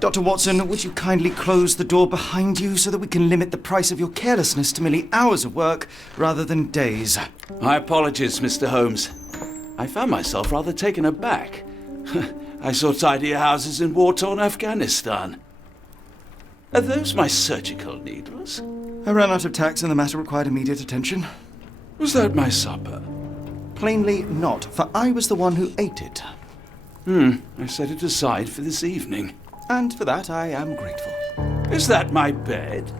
Dr. Watson, would you kindly close the door behind you so that we can limit the price of your carelessness to merely hours of work rather than days? My apologies, Mr. Holmes. I found myself rather taken aback. I saw tidier houses in war-torn Afghanistan. Are those my surgical needles? I ran out of tacks and the matter required immediate attention. Was that my supper? Plainly not, for I was the one who ate it. I set it aside for this evening. And for that I am grateful. Is that my bed?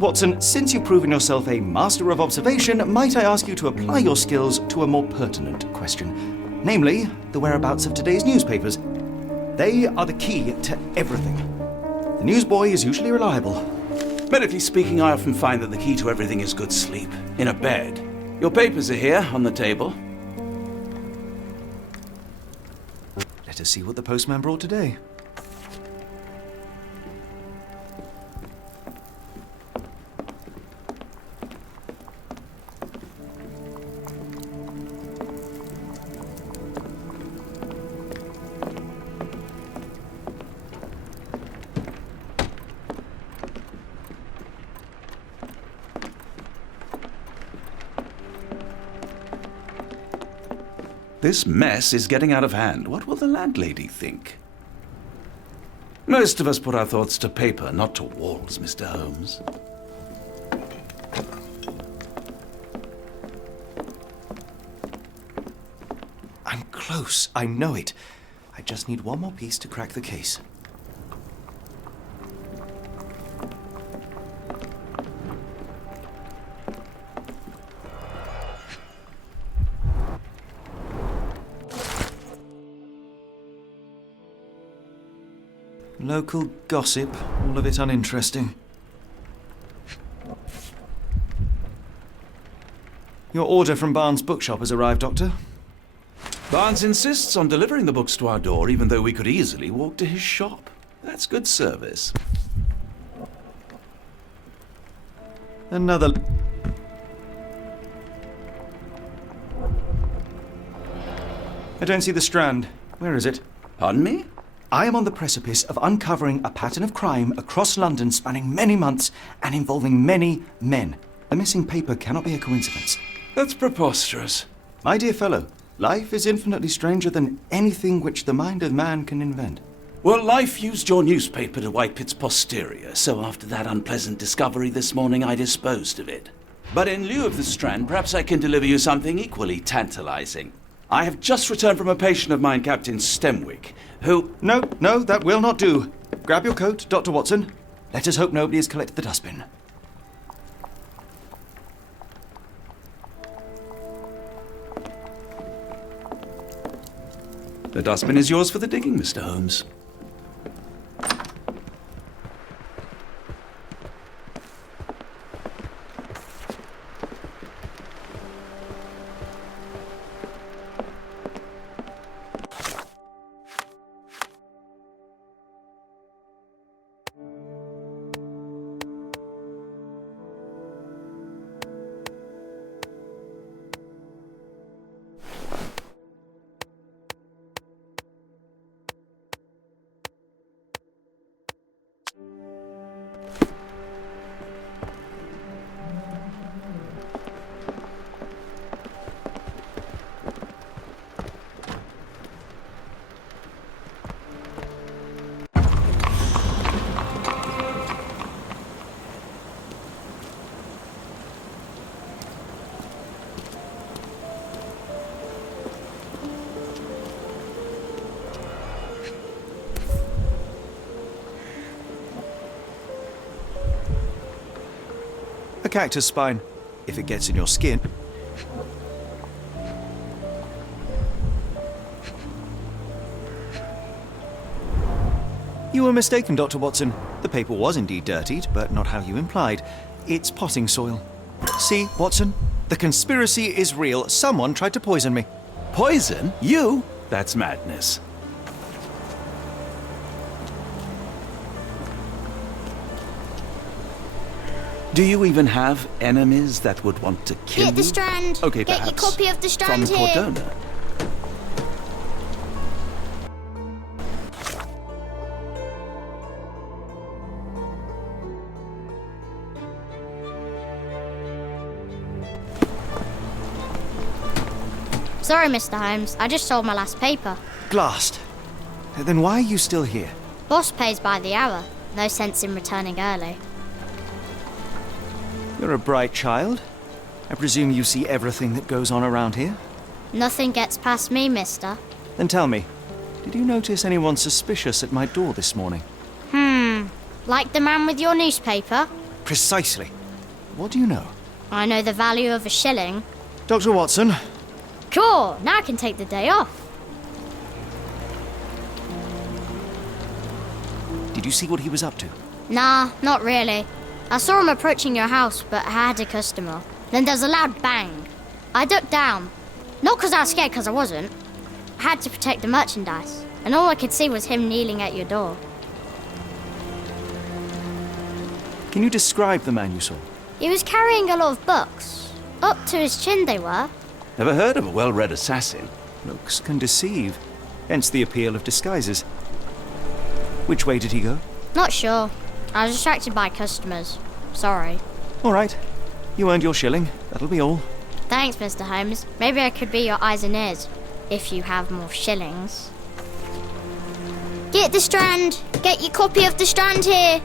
Watson, since you've proven yourself a master of observation, might I ask you to apply your skills to a more pertinent question, namely, the whereabouts of today's newspapers. They are the key to everything. The newsboy is usually reliable. Medically speaking, I often find that the key to everything is good sleep, in a bed. Your papers are here, on the table. Let us see what the postman brought today. This mess is getting out of hand. What will the landlady think? Most of us put our thoughts to paper, not to walls, Mr. Holmes. I'm close, I know it. I just need one more piece to crack the case. Local gossip, all of it uninteresting. Your order from Barnes' bookshop has arrived, Doctor. Barnes insists on delivering the books to our door, even though we could easily walk to his shop. That's good service. Another... I don't see the Strand. Where is it? Pardon me? I am on the precipice of uncovering a pattern of crime across London spanning many months and involving many men. The missing paper cannot be a coincidence. That's preposterous. My dear fellow, life is infinitely stranger than anything which the mind of man can invent. Well, life used your newspaper to wipe its posterior, so after that unpleasant discovery this morning, I disposed of it. But in lieu of the Strand, perhaps I can deliver you something equally tantalizing. I have just returned from a patient of mine, Captain Stemwick, who... No, that will not do. Grab your coat, Dr. Watson. Let us hope nobody has collected the dustbin. The dustbin is yours for the digging, Mr. Holmes. A cactus spine, if it gets in your skin. You were mistaken, Dr. Watson. The paper was indeed dirtied, but not how you implied. It's potting soil. See, Watson? The conspiracy is real. Someone tried to poison me. Poison? You? That's madness. Do you even have enemies that would want to kill Get the you? Strand. Okay, Get your perhaps copy of the Strand from here. Cordona. Sorry, Mr. Holmes. I just sold my last paper. Blast. Then why are you still here? Boss pays by the hour. No sense in returning early. You're a bright child. I presume you see everything that goes on around here? Nothing gets past me, mister. Then tell me, did you notice anyone suspicious at my door this morning? Like the man with your newspaper? Precisely. What do you know? I know the value of a shilling. Dr. Watson, Cool, now I can take the day off. did you see what he was up to? Nah, not really. I saw him approaching your house, but I had a customer. Then there's a loud bang. I ducked down. Not 'cause I was scared, 'cause I wasn't. I had to protect the merchandise, and all I could see was him kneeling at your door. Can you describe the man you saw? He was carrying a lot of books. Up to his chin they were. Never heard of a well-read assassin. Looks can deceive, hence the appeal of disguises. Which way did he go? Not sure. I was distracted by customers. Sorry. All right. You earned your shilling. That'll be all. Thanks, Mr. Holmes. Maybe I could be your eyes and ears, if you have more shillings. Get the Strand! Get your copy of the Strand here!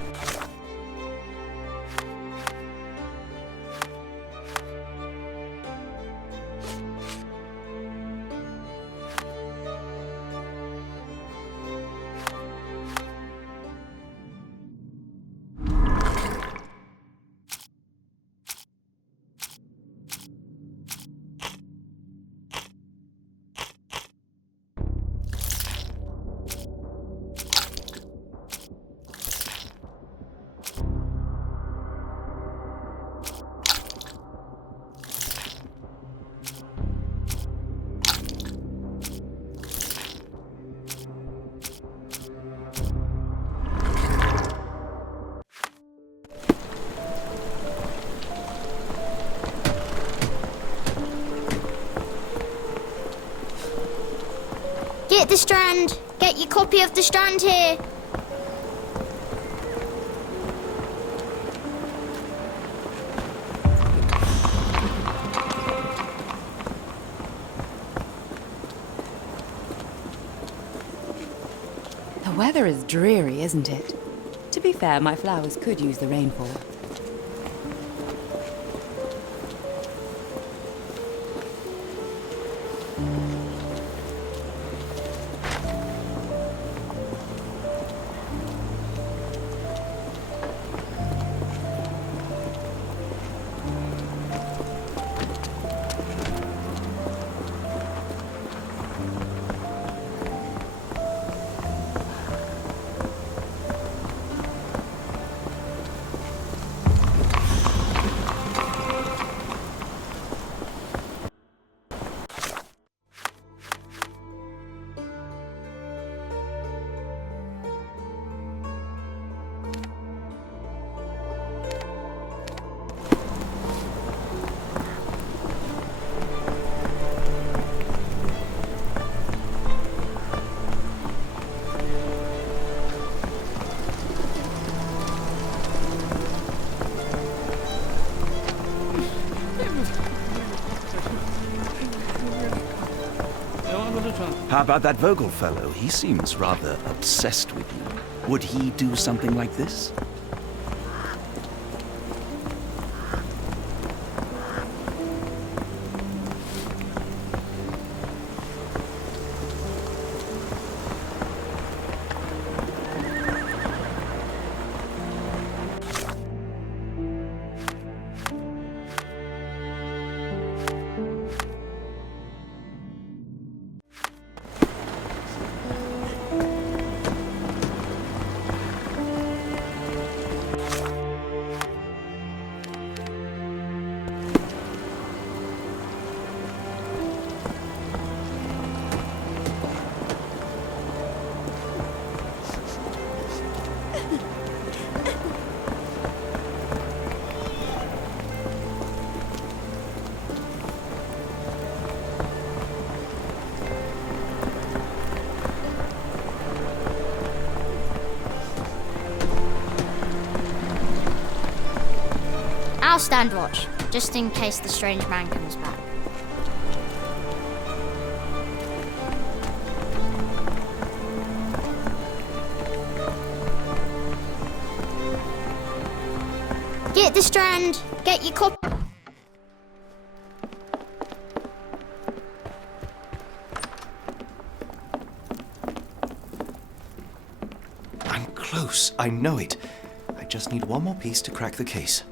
Get the Strand! Get your copy of the Strand here! The weather is dreary, isn't it? To be fair, my flowers could use the rainfall. How about that Vogel fellow? He seems rather obsessed with you. Would he do something like this? I'll stand watch, just in case the strange man comes back. Get the strand, get your cup. I'm close, I know it. I just need one more piece to crack the case.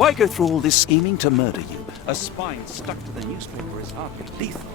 Why go through all this scheming to murder you? A spine stuck to the newspaper is hardly lethal.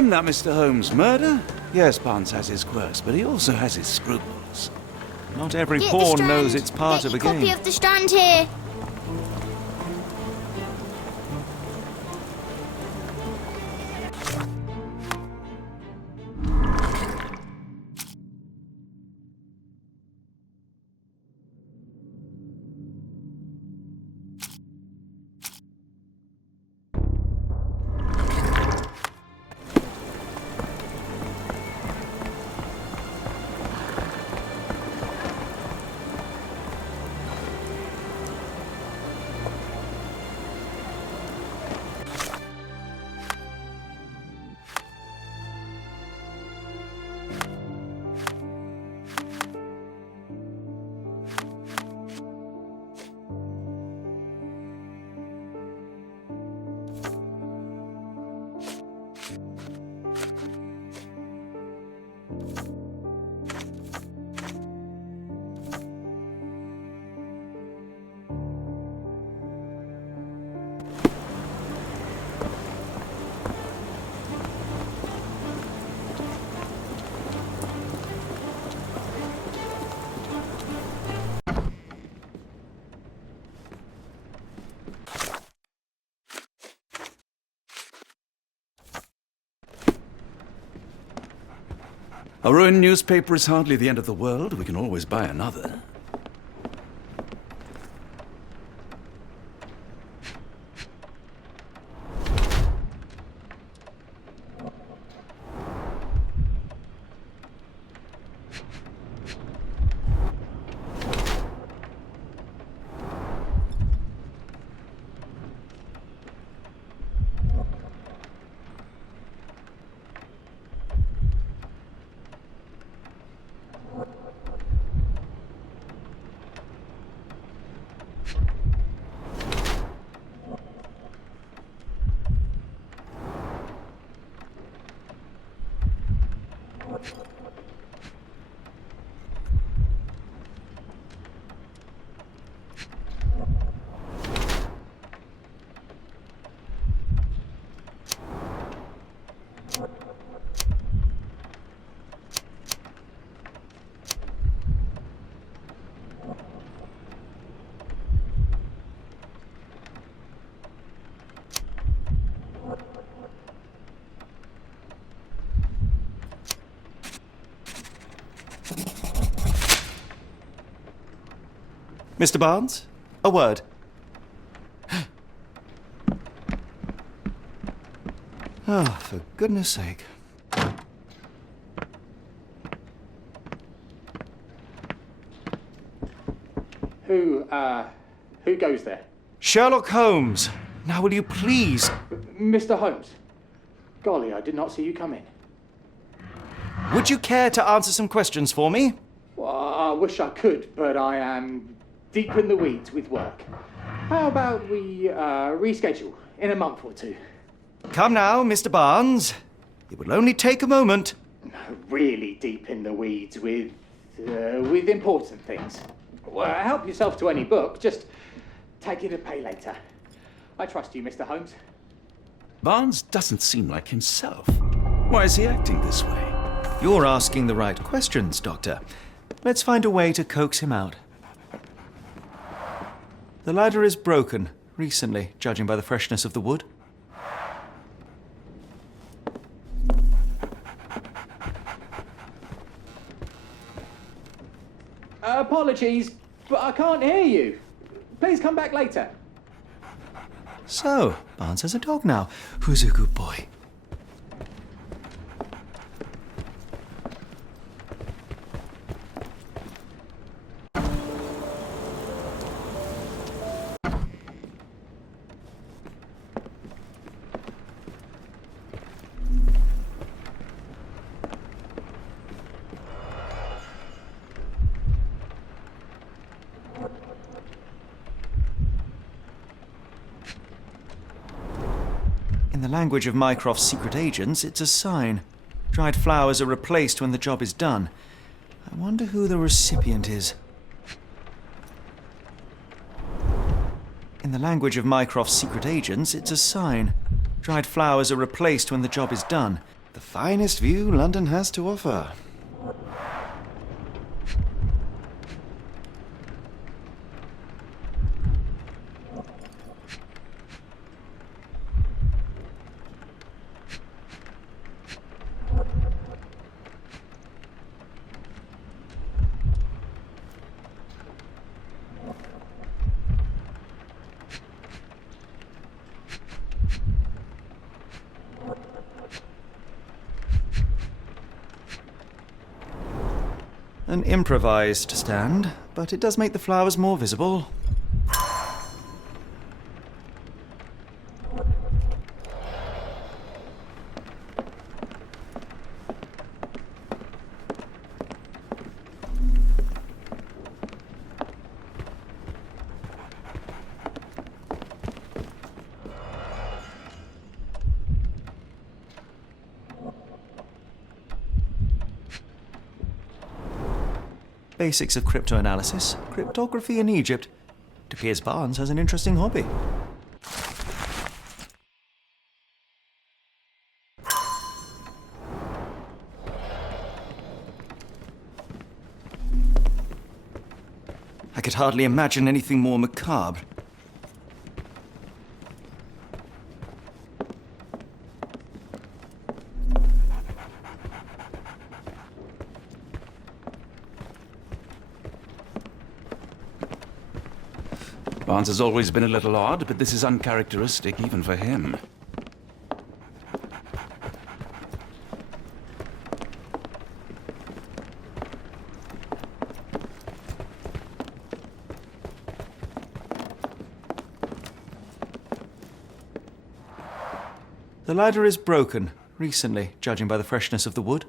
Come now, Mr. Holmes. Murder? Yes, Barnes has his quirks, but he also has his scruples. Not every Get the pawn strand. knows it's part Get of a your copy game. of the strand here. A ruined newspaper is hardly the end of the world. We can always buy another. Mr. Barnes, a word. Oh, for goodness sake. Who goes there? Sherlock Holmes. Now will you please... Mr. Holmes. Golly, I did not see you come in. Would you care to answer some questions for me? Well, I wish I could, but I am deep in the weeds with work. How about we reschedule in a month or two? Come now, Mr. Barnes. It will only take a moment. Really deep in the weeds with important things. Well, help yourself to any book. Just take it and pay later. I trust you, Mr. Holmes. Barnes doesn't seem like himself. Why is he acting this way? You're asking the right questions, Doctor. Let's find a way to coax him out. The ladder is broken, recently, judging by the freshness of the wood. Apologies, but I can't hear you. Please come back later. So, Barnes has a dog now. Who's a good boy? In the language of Mycroft's secret agents, it's a sign. Dried flowers are replaced when the job is done. I wonder who the recipient is. In the language of Mycroft's secret agents, it's a sign. Dried flowers are replaced when the job is done. The finest view London has to offer. An improvised stand, but it does make the flowers more visible. Basics of cryptoanalysis, cryptography in Egypt. It appears Barnes has an interesting hobby. I could hardly imagine anything more macabre. Barnes has always been a little odd, but this is uncharacteristic even for him. The ladder is broken, recently, judging by the freshness of the wood.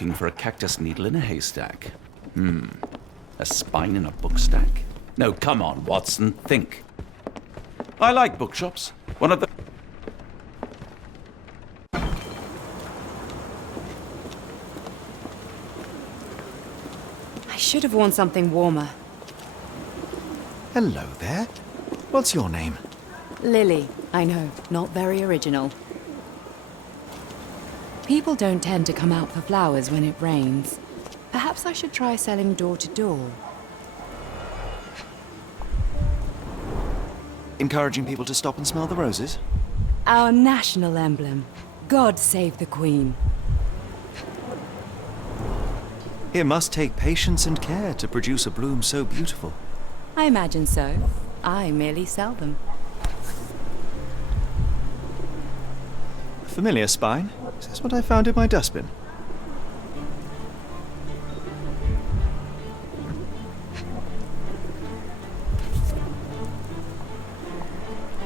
looking for a cactus needle in a haystack. A spine in a book stack? No, come on, Watson, think. I like bookshops. One of the... I should have worn something warmer. Hello there. What's your name? Lily, I know, not very original. People don't tend to come out for flowers when it rains. Perhaps I should try selling door to door. Encouraging people to stop and smell the roses? Our national emblem. God save the Queen. It must take patience and care to produce a bloom so beautiful. I imagine so. I merely sell them. A familiar spine. Is this what I found in my dustbin?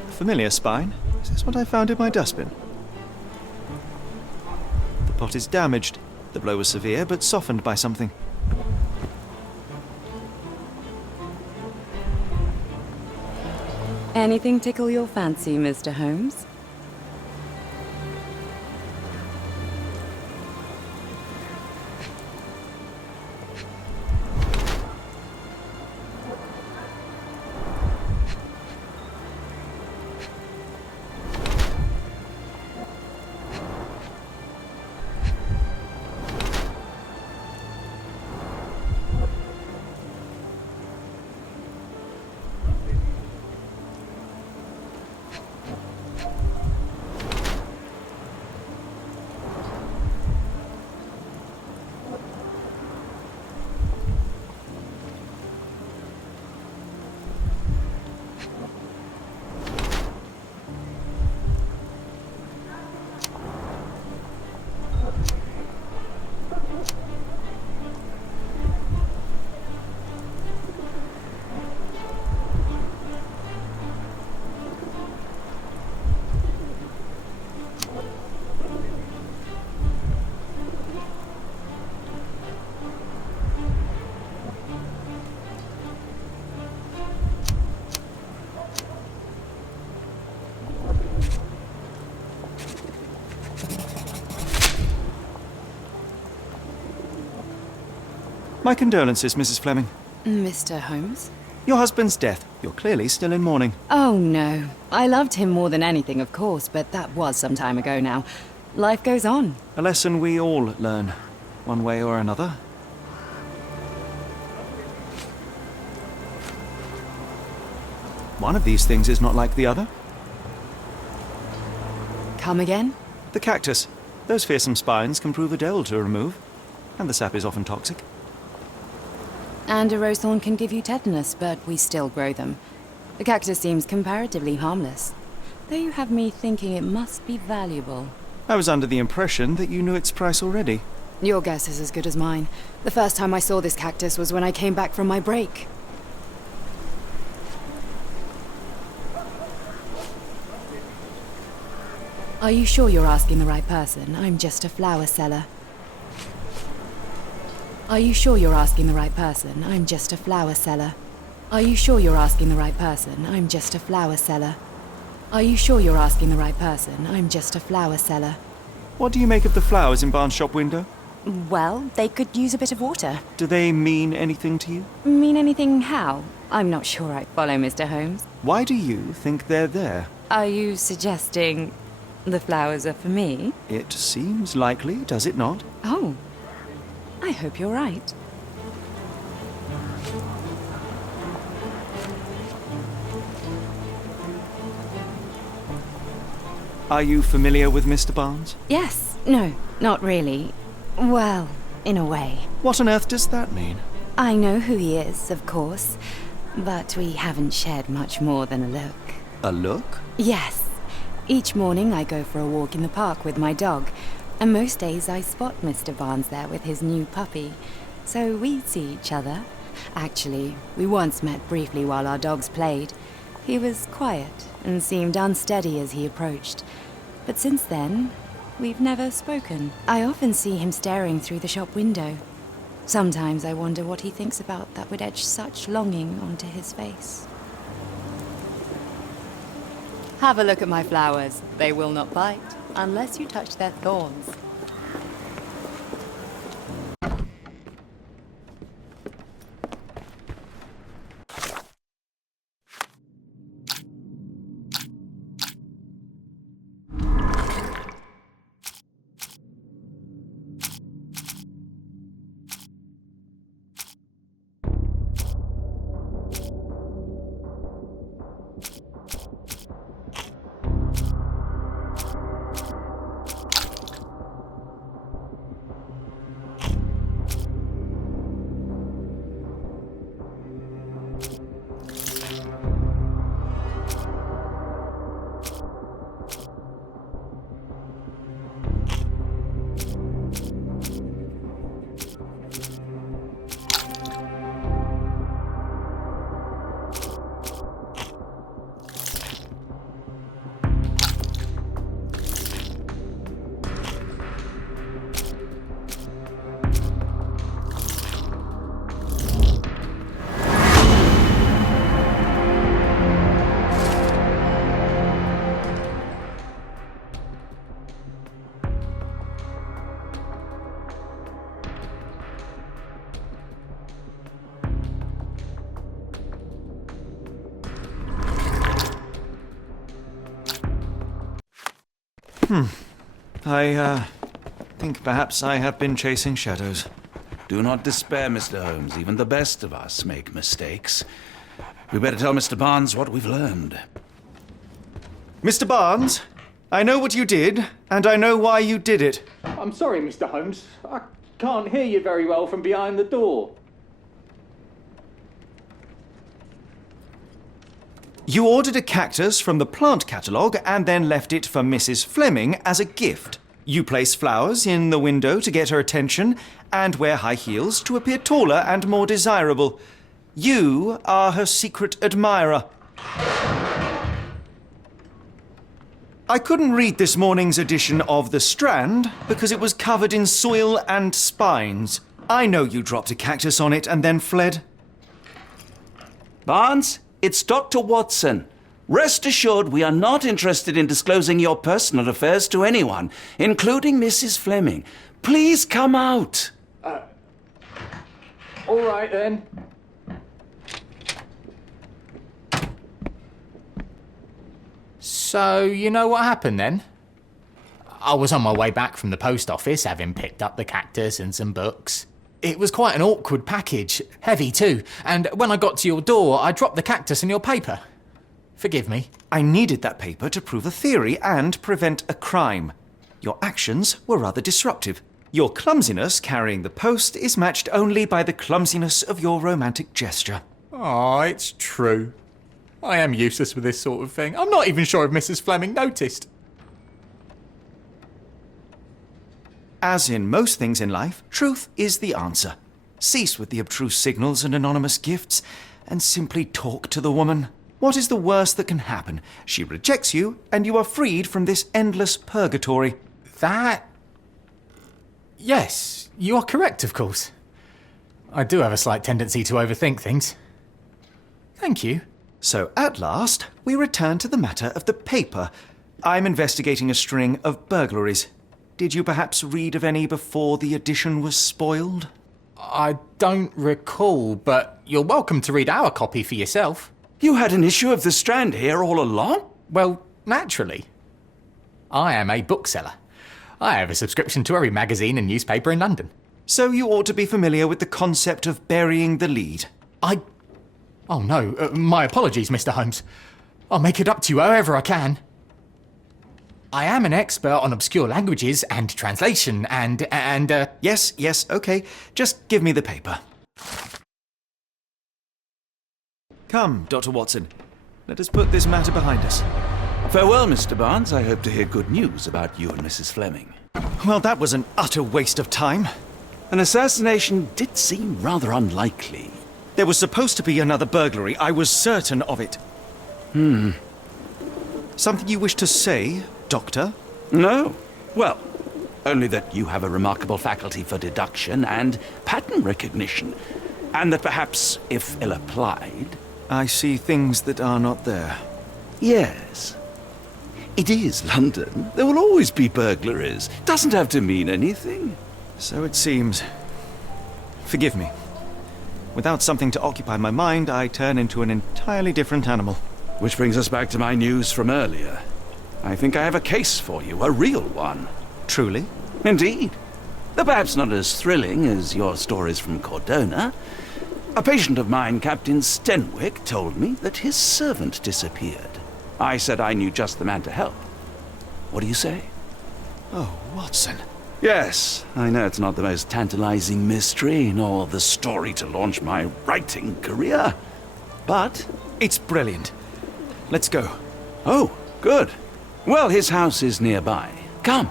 A familiar spine. Is this what I found in my dustbin? The pot is damaged. The blow was severe, but softened by something. Anything tickle your fancy, Mr. Holmes? My condolences, Mrs. Fleming. Mr. Holmes? Your husband's death. You're clearly still in mourning. Oh, no. I loved him more than anything, of course, but that was some time ago now. Life goes on. A lesson we all learn, one way or another. One of these things is not like the other. Come again? The cactus. Those fearsome spines can prove a devil to remove, and the sap is often toxic. And a rose thorn can give you tetanus, but we still grow them. The cactus seems comparatively harmless, though you have me thinking it must be valuable. I was under the impression that you knew its price already. Your guess is as good as mine. The first time I saw this cactus was when I came back from my break. Are you sure you're asking the right person? I'm just a flower seller. Are you sure you're asking the right person? I'm just a flower seller. Are you sure you're asking the right person? I'm just a flower seller. Are you sure you're asking the right person? I'm just a flower seller. What do you make of the flowers in Barnes' shop window? Well, they could use a bit of water. Do they mean anything to you? Mean anything how? I'm not sure I follow, Mr. Holmes. Why do you think they're there? Are you suggesting the flowers are for me? It seems likely, does it not? Oh, I hope you're right. Are you familiar with Mr. Barnes? Yes. No, not really. Well, in a way. What on earth does that mean? I know who he is, of course, but we haven't shared much more than a look. A look? Yes. Each morning I go for a walk in the park with my dog, and most days I spot Mr. Barnes there with his new puppy. So we see each other. Actually, we once met briefly while our dogs played. He was quiet and seemed unsteady as he approached. But since then, we've never spoken. I often see him staring through the shop window. Sometimes I wonder what he thinks about that would etch such longing onto his face. Have a look at my flowers. They will not bite, unless you touch their thorns. I think perhaps I have been chasing shadows. Do not despair, Mr. Holmes. Even the best of us make mistakes. We better tell Mr. Barnes what we've learned. Mr. Barnes, I know what you did, and I know why you did it. I'm sorry, Mr. Holmes. I can't hear you very well from behind the door. You ordered a cactus from the plant catalogue and then left it for Mrs. Fleming as a gift. You place flowers in the window to get her attention and wear high heels to appear taller and more desirable. You are her secret admirer. I couldn't read this morning's edition of The Strand because it was covered in soil and spines. I know you dropped a cactus on it and then fled. Barnes, it's Dr. Watson. Rest assured we are not interested in disclosing your personal affairs to anyone, including Mrs. Fleming. Please come out. All right, then. So, you know what happened then? I was on my way back from the post office, having picked up the cactus and some books. It was quite an awkward package, heavy too, and when I got to your door, I dropped the cactus in your paper. Forgive me. I needed that paper to prove a theory and prevent a crime. Your actions were rather disruptive. Your clumsiness carrying the post is matched only by the clumsiness of your romantic gesture. Oh, it's true. I am useless with this sort of thing. I'm not even sure if Mrs. Fleming noticed. As in most things in life, truth is the answer. Cease with the abstruse signals and anonymous gifts, and simply talk to the woman. What is the worst that can happen? She rejects you, and you are freed from this endless purgatory. That... Yes, you are correct, of course. I do have a slight tendency to overthink things. Thank you. So at last, we return to the matter of the paper. I'm investigating a string of burglaries. Did you perhaps read of any before the edition was spoiled? I don't recall, but you're welcome to read our copy for yourself. You had an issue of The Strand here all along? Well, naturally. I am a bookseller. I have a subscription to every magazine and newspaper in London. So you ought to be familiar with the concept of burying the lead. Oh no, my apologies, Mr. Holmes. I'll make it up to you however I can. I am an expert on obscure languages and translation and Yes, okay. Just give me the paper. Come, Dr. Watson. Let us put this matter behind us. Farewell, Mr. Barnes. I hope to hear good news about you and Mrs. Fleming. Well, that was an utter waste of time. An assassination did seem rather unlikely. There was supposed to be another burglary. I was certain of it. Something you wish to say, Doctor? No. Well, only that you have a remarkable faculty for deduction and pattern recognition, and that perhaps, if ill applied... I see things that are not there. Yes. It is London. There will always be burglaries. Doesn't have to mean anything. So it seems. Forgive me. Without something to occupy my mind, I turn into an entirely different animal. Which brings us back to my news from earlier. I think I have a case for you, a real one. Truly? Indeed. Though perhaps not as thrilling as your stories from Cordona. A patient of mine, Captain Stenwick, told me that his servant disappeared. I said I knew just the man to help. What do you say? Oh, Watson. Yes, I know it's not the most tantalizing mystery, nor the story to launch my writing career. But... It's brilliant. Let's go. Oh, good. Well, his house is nearby. Come.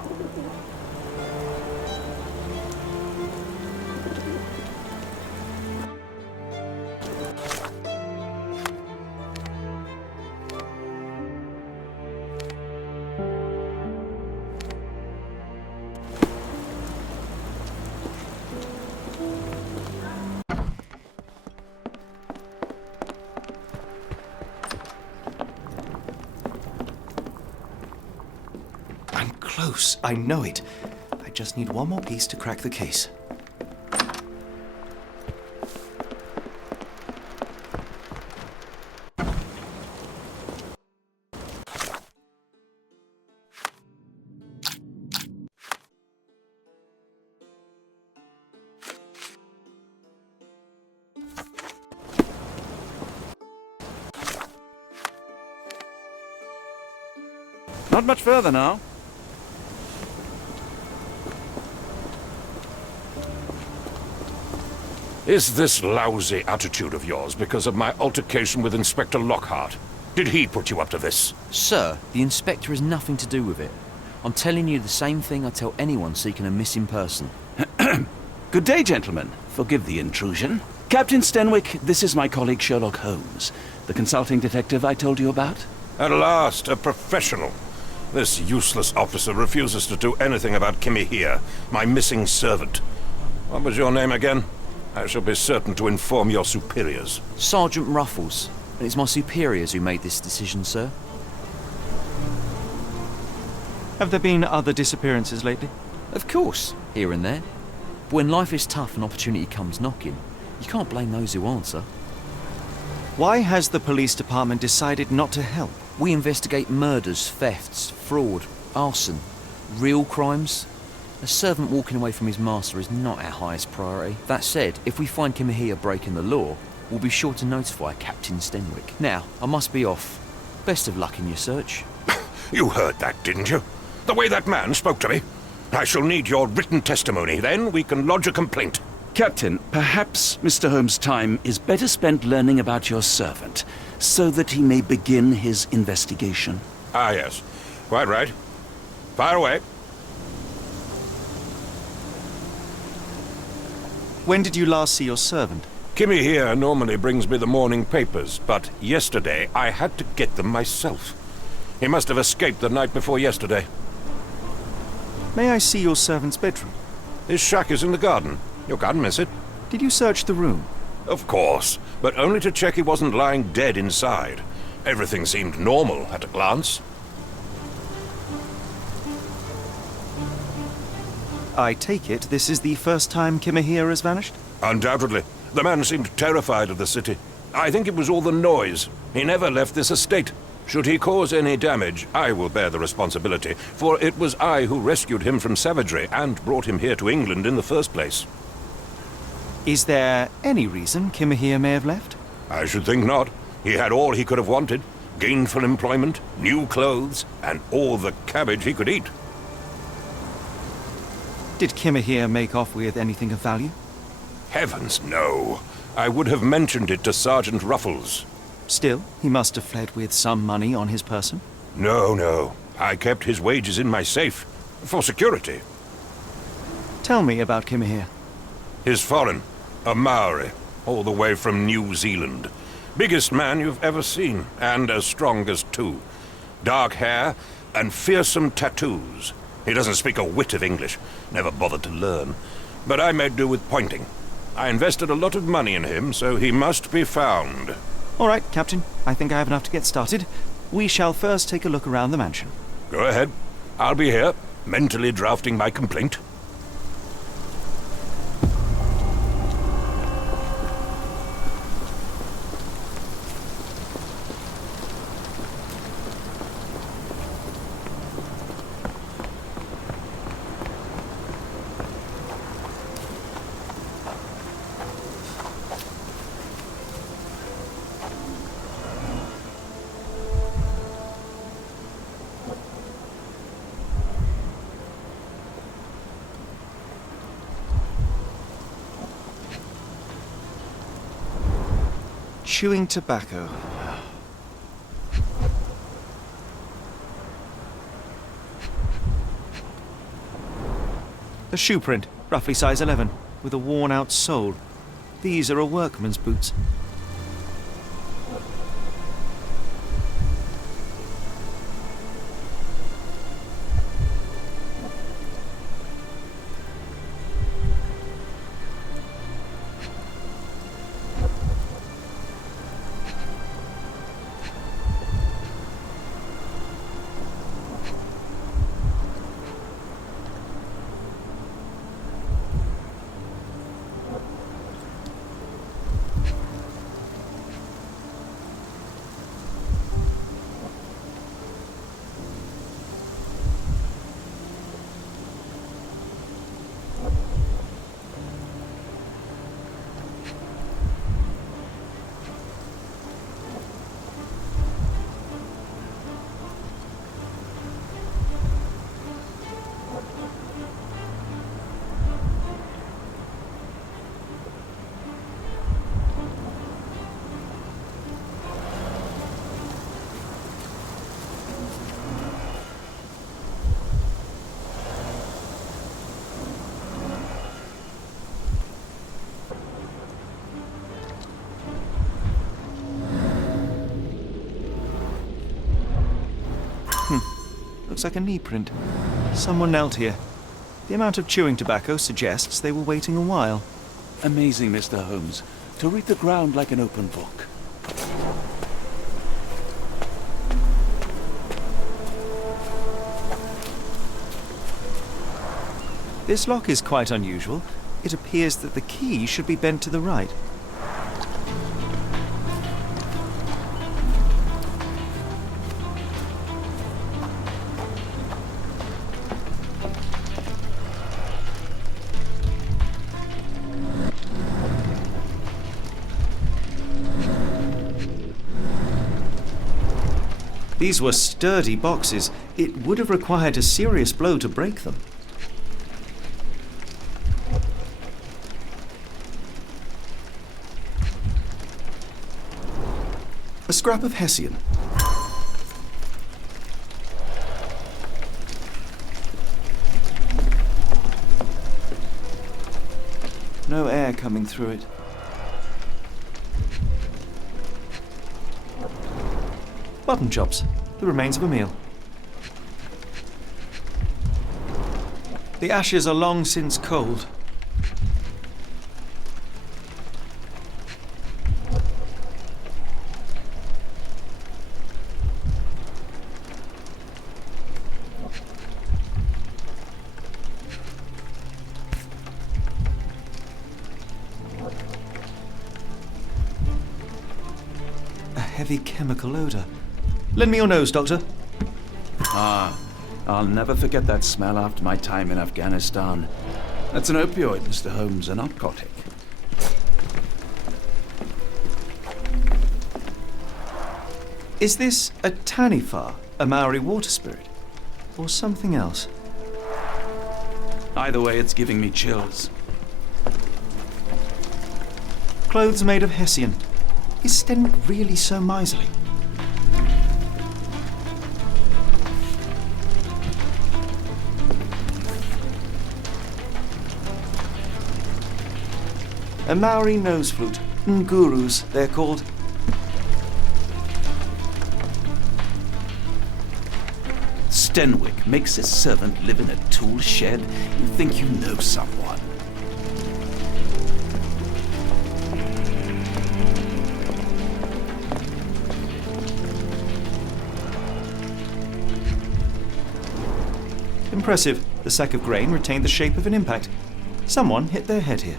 I'm close. I know it. I just need one more piece to crack the case. Not much further now. Is this lousy attitude of yours because of my altercation with Inspector Lockhart? Did he put you up to this? Sir, the inspector has nothing to do with it. I'm telling you the same thing I tell anyone seeking a missing person. Good day, gentlemen. Forgive the intrusion. Captain Stenwick, this is my colleague Sherlock Holmes, the consulting detective I told you about. At last, a professional. This useless officer refuses to do anything about Kimmy here, my missing servant. What was your name again? I shall be certain to inform your superiors. Sergeant Ruffles. And it's my superiors who made this decision, sir. Have there been other disappearances lately? Of course, here and there. But when life is tough and opportunity comes knocking, you can't blame those who answer. Why has the police department decided not to help? We investigate murders, thefts, fraud, arson, real crimes. A servant walking away from his master is not our highest priority. That said, if we find Kimahia breaking the law, we'll be sure to notify Captain Stenwick. Now, I must be off. Best of luck in your search. You heard that, didn't you? The way that man spoke to me. I shall need your written testimony, then we can lodge a complaint. Captain, perhaps Mr. Holmes' time is better spent learning about your servant, so that he may begin his investigation. Ah, yes. Quite right. Fire away. When did you last see your servant? Kimmy here normally brings me the morning papers, but yesterday I had to get them myself. He must have escaped the night before yesterday. May I see your servant's bedroom? His shack is in the garden. You can't miss it. Did you search the room? Of course, but only to check he wasn't lying dead inside. Everything seemed normal at a glance. I take it this is the first time Kimahia has vanished? Undoubtedly. The man seemed terrified of the city. I think it was all the noise. He never left this estate. Should he cause any damage, I will bear the responsibility, for it was I who rescued him from savagery and brought him here to England in the first place. Is there any reason Kimahia may have left? I should think not. He had all he could have wanted. Gainful employment, new clothes, and all the cabbage he could eat. Did Kimahia make off with anything of value? Heavens, no. I would have mentioned it to Sergeant Ruffles. Still, he must have fled with some money on his person? No. I kept his wages in my safe. For security. Tell me about Kimahia. He's foreign. A Maori. All the way from New Zealand. Biggest man you've ever seen. And as strong as two. Dark hair and fearsome tattoos. He doesn't speak a whit of English. Never bothered to learn. But I made do with pointing. I invested a lot of money in him, so he must be found. All right, Captain. I think I have enough to get started. We shall first take a look around the mansion. Go ahead. I'll be here, mentally drafting my complaint. Chewing tobacco. A shoe print, roughly size 11, with a worn-out sole. These are a workman's boots. Looks like a knee print. Someone knelt here. The amount of chewing tobacco suggests they were waiting a while. Amazing, Mr. Holmes. To read the ground like an open book. This lock is quite unusual. It appears that the key should be bent to the right. These were sturdy boxes. It would have required a serious blow to break them. A scrap of Hessian. No air coming through it. Mutton chops, the remains of a meal. The ashes are long since cold. A heavy chemical odor. Lend me your nose, Doctor. I'll never forget that smell after my time in Afghanistan. That's an opioid, Mr. Holmes, a narcotic. Is this a Tanifa, a Maori water spirit, or something else? Either way, it's giving me chills. Clothes made of Hessian. Is Sten really so miserly? A Maori nose flute. Ngurus, they're called. Stenwick makes his servant live in a tool shed, you think you know someone. Impressive. The sack of grain retained the shape of an impact. Someone hit their head here.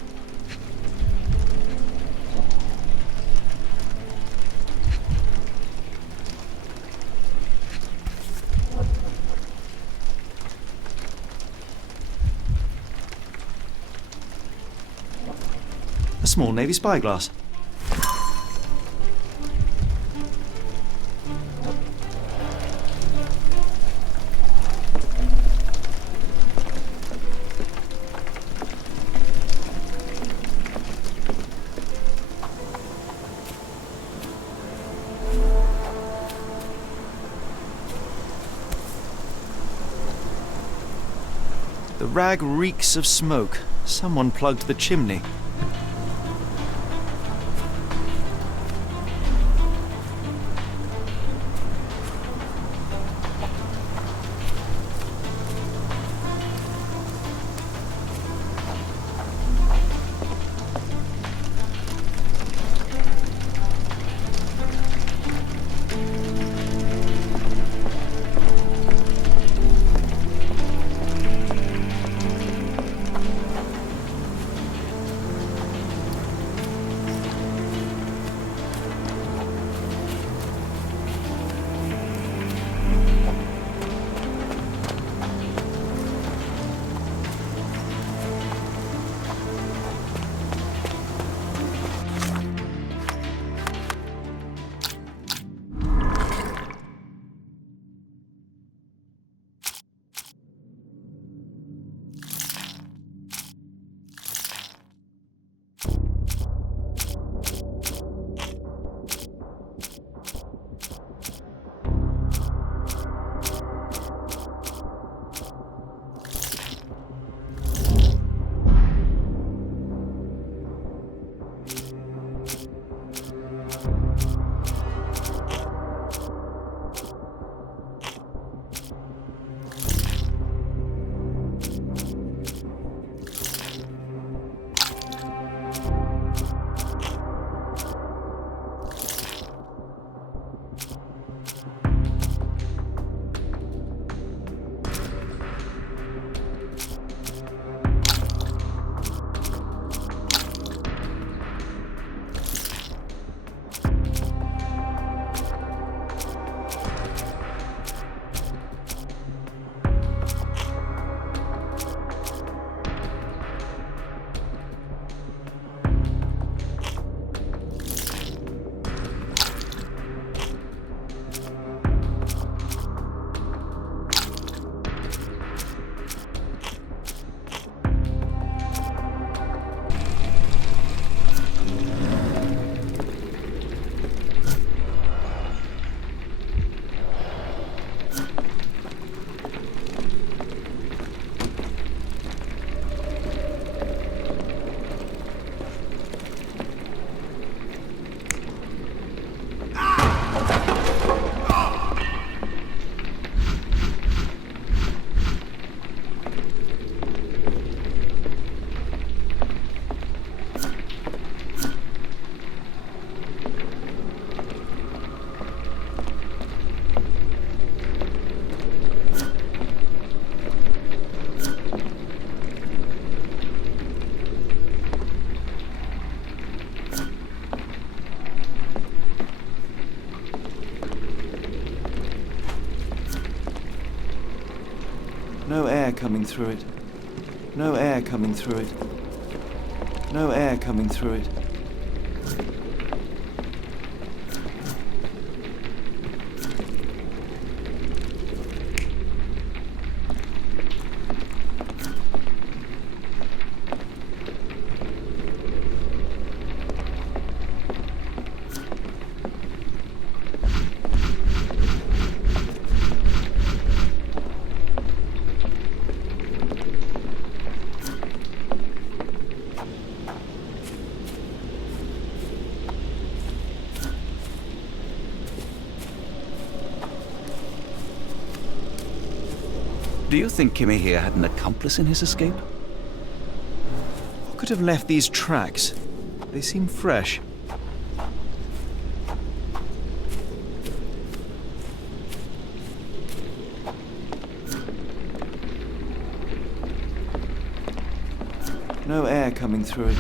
A small Navy spyglass. The rag reeks of smoke. Someone plugged the chimney. No air coming through it. No air coming through it. No air coming through it. Do you think Kimmy here had an accomplice in his escape? What could have left these tracks? They seem fresh. No air coming through.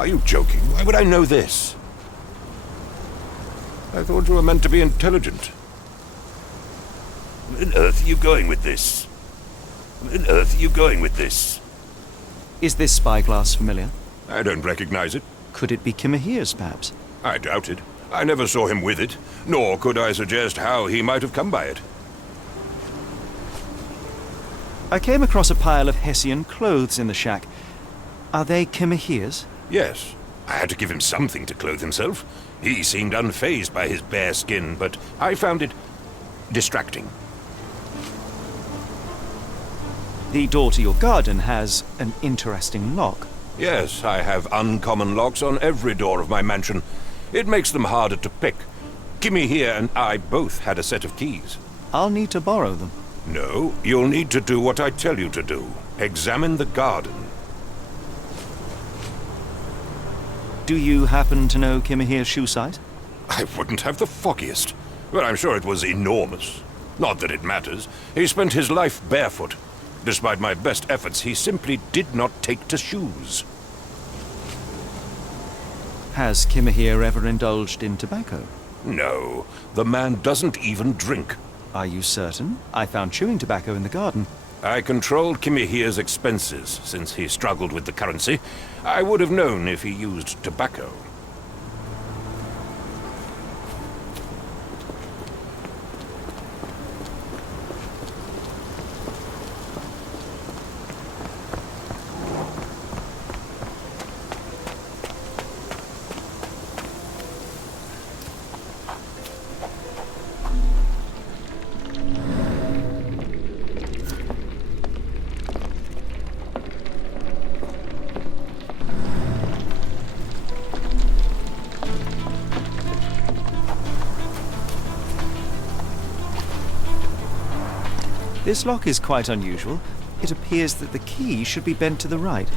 Are you joking? Why would I know this? I thought you were meant to be intelligent. Where on earth are you going with this? Where on earth are you going with this? Is this spyglass familiar? I don't recognize it. Could it be Kimahir's, perhaps? I doubt it. I never saw him with it, nor could I suggest how he might have come by it. I came across a pile of Hessian clothes in the shack. Are they Kimahir's? Yes. I had to give him something to clothe himself. He seemed unfazed by his bare skin, but I found it distracting. The door to your garden has an interesting lock. Yes, I have uncommon locks on every door of my mansion. It makes them harder to pick. Kimmy here and I both had a set of keys. I'll need to borrow them. No, you'll need to do what I tell you to do. Examine the garden. Do you happen to know Kimahir's shoe size? I wouldn't have the foggiest. But I'm sure it was enormous. Not that it matters. He spent his life barefoot. Despite my best efforts, he simply did not take to shoes. Has Kimahir ever indulged in tobacco? No, the man doesn't even drink. Are you certain? I found chewing tobacco in the garden. I controlled Kimahir's expenses since he struggled with the currency. I would have known if he used tobacco. This lock is quite unusual. It appears that the key should be bent to the right.